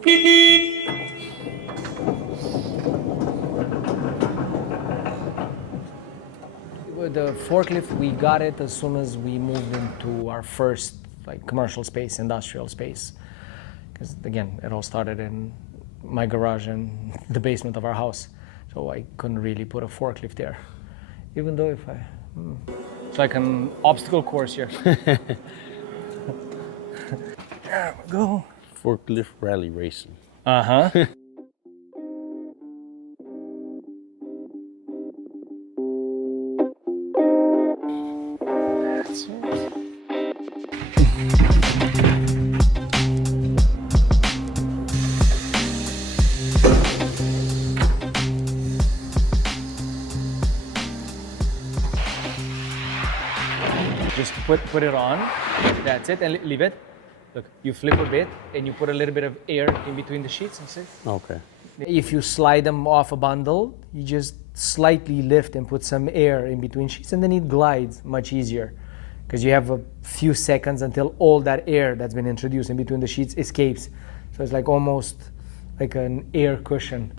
The forklift, we got it as soon as we moved into our first commercial space, industrial space. Because again, it all started in my garage and the basement of our house. So I couldn't really put a forklift there. Even though if I... It's like an obstacle course here. There we go. Forklift rally racing. Uh-huh. That's it. Just put it on. That's it, and leave it. Look, you flip a bit, and you put a little bit of air in between the sheets, and see? Okay. If you slide them off a bundle, you just slightly lift and put some air in between sheets, and then it glides much easier. Because you have a few seconds until all that air that's been introduced in between the sheets escapes. So it's like almost like an air cushion.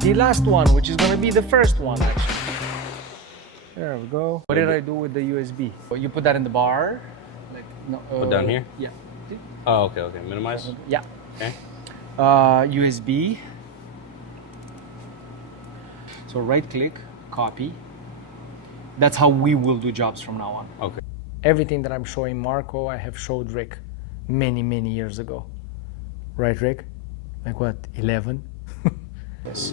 The last one, which is going to be the first one actually. There we go. What did I do with the USB? You put that in the bar. Like, no, Put down here? Yeah. Oh, okay, okay. Minimize? Yeah. Okay. USB. So right click, copy. That's how we will do jobs from now on. Okay. Everything that I'm showing Marco, I have showed Rick many, many years ago. Right, Rick? Like what, 11? Yes.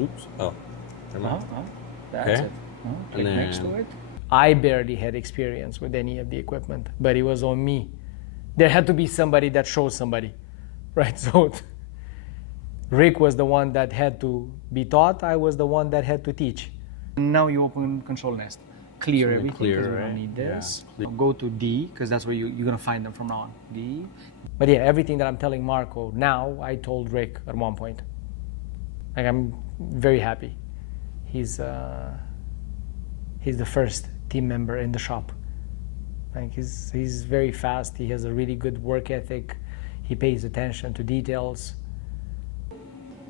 Oops. Oh. Never mind. That's Okay. it. Click And next to then- it. I barely had experience with any of the equipment, but it was on me. There had to be somebody that shows somebody, right? So Rick was the one that had to be taught. I was the one that had to teach. Now you open control nest. Clear So everything, clear, 'cause we right? don't need Yeah. this. Go to D, because that's where you're going to find them from now on. D. But yeah, everything that I'm telling Marco now, I told Rick at one point. Like, I'm very happy. He's the first team member in the shop. Like, he's very fast. He has a really good work ethic. He pays attention to details.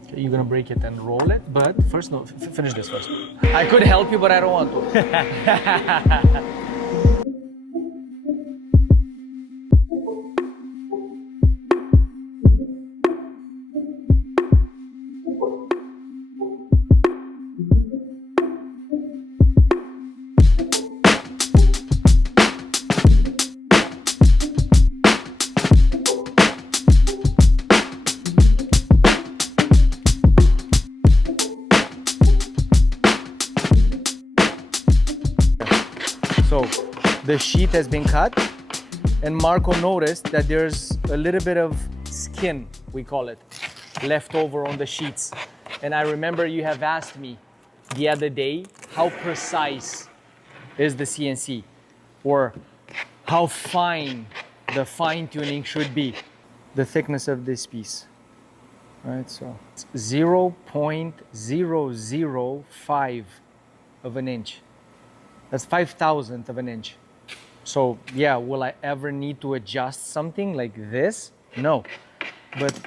Okay, you're gonna break it and roll it, but first, no, finish this first. I could help you, but I don't want to. So the sheet has been cut, and Marco noticed that there's a little bit of skin, we call it, left over on the sheets. And I remember you have asked me the other day, how precise is the CNC, or how fine the fine tuning should be. The thickness of this piece, right? So it's 0.005 of an inch. That's 5,000th of an inch. So yeah, will I ever need to adjust something like this? No. But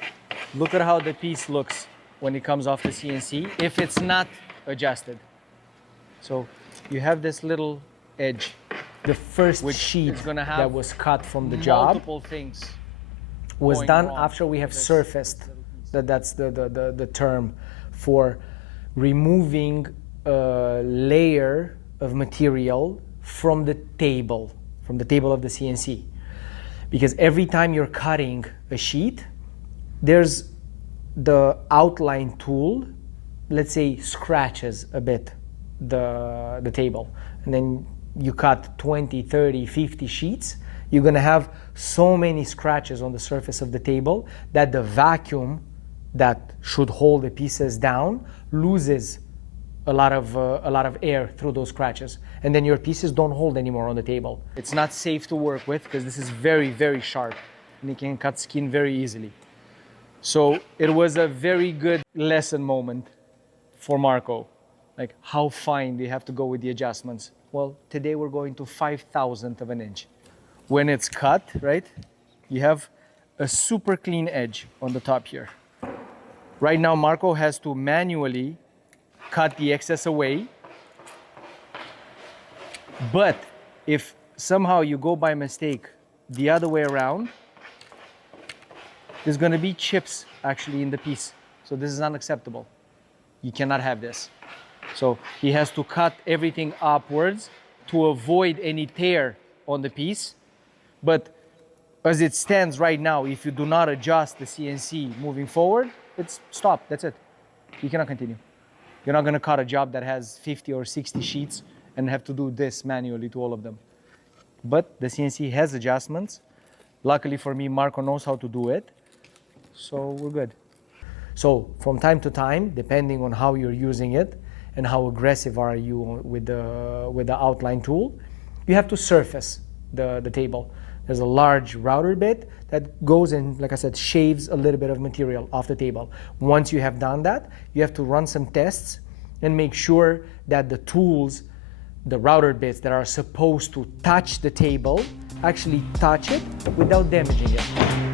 look at how the piece looks when it comes off the CNC if it's not adjusted. So you have this little edge. The first sheet that was cut from the job multiple things was going done wrong after we have with this surfaced. That's the term for removing a layer of material from the table of the CNC. Because every time you're cutting a sheet, there's the outline tool, let's say, scratches a bit the table. And then you cut 20, 30, 50 sheets, you're gonna have so many scratches on the surface of the table that the vacuum that should hold the pieces down loses a lot of air through those scratches, and then your pieces don't hold anymore on the table. It's not safe to work with because this is very, very sharp and it can cut skin very easily. So it was a very good lesson moment for Marco, like how fine they have to go with the adjustments. Well, today we're going to 5,000th of an inch. When it's cut, right, you have a super clean edge on the top here. Right now, Marco has to manually cut the excess away. But if somehow you go by mistake the other way around, there's going to be chips actually in the piece. So this is unacceptable. You cannot have this. So he has to cut everything upwards to avoid any tear on the piece. But as it stands right now, if you do not adjust the CNC moving forward, it's stopped. That's it. You cannot continue. You're not going to cut a job that has 50 or 60 sheets and have to do this manually to all of them. But the CNC has adjustments. Luckily for me, Marco knows how to do it. So we're good. So from time to time, depending on how you're using it and how aggressive are you with the outline tool, you have to surface the table. There's a large router bit that goes and, like I said, shaves a little bit of material off the table. Once you have done that, you have to run some tests and make sure that the tools, the router bits that are supposed to touch the table, actually touch it without damaging it.